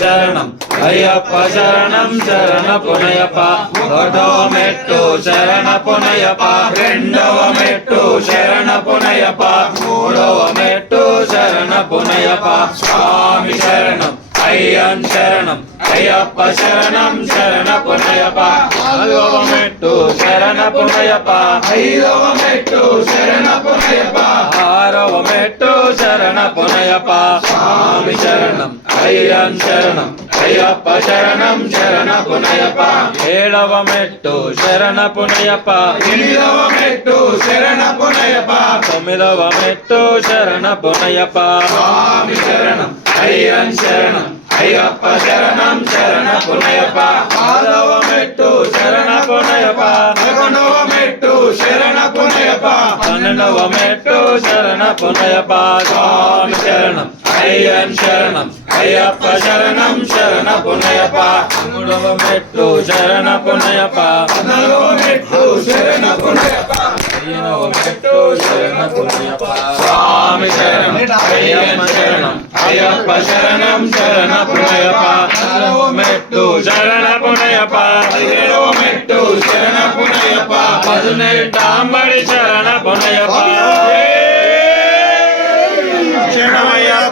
శరణం అయ్యప్ప శరణం శరణ పునయప ఒకటవ మెట్టు శరణ పునయప రెండవ మెట్టు శరణ పునయప మూడవ మెట్టు శరణ పునయప స్వామి శరణం అయ్యన్ శరణం అయ్యప్ప శరణం శరణ పునయప నాలుగవ మెట్టు శరణ పునయప ఐదవ మెట్టు శరణ పునయప ఆరవ మెట్టు శరణ పునయప స్వామి శరణం అయ్యన్ శరణం అయ్యప్ప శరణం శరణ పునయప ఏడవ మెట్టు శరణ పునయప ఎనిమిదవ మెట్టు శరణ పునయప తొమ్మిదవ మెట్టు శరణ పునయప స్వామి శరణం అయ్యన్ శరణం అయ్యప్ప శరణం శరణ పునయప పదవ మెట్టు శరణ పునయప పదకొండవ మెట్టు శరణ పునయప పన్నెండవ మెట్టు శరణ పునయప స్వామి శరణం అయ్యన్ శరణం అయ్యప్ప శరణం శరణ పునయప మూడవ మెట్టు శరణ పునయప పద్నాలుగవ మెట్టు శరణ పునయప పదిహేనవ మెట్టు శరణ పునయప స్వామి శరణం అయ్యప్ప శరణం అయ్యప్ప శరణం శరణ పునయప పదహారవ మెట్టు శరణ పునయప పదిహేడవ మెట్టు శరణ పునయప పదునెట్టవ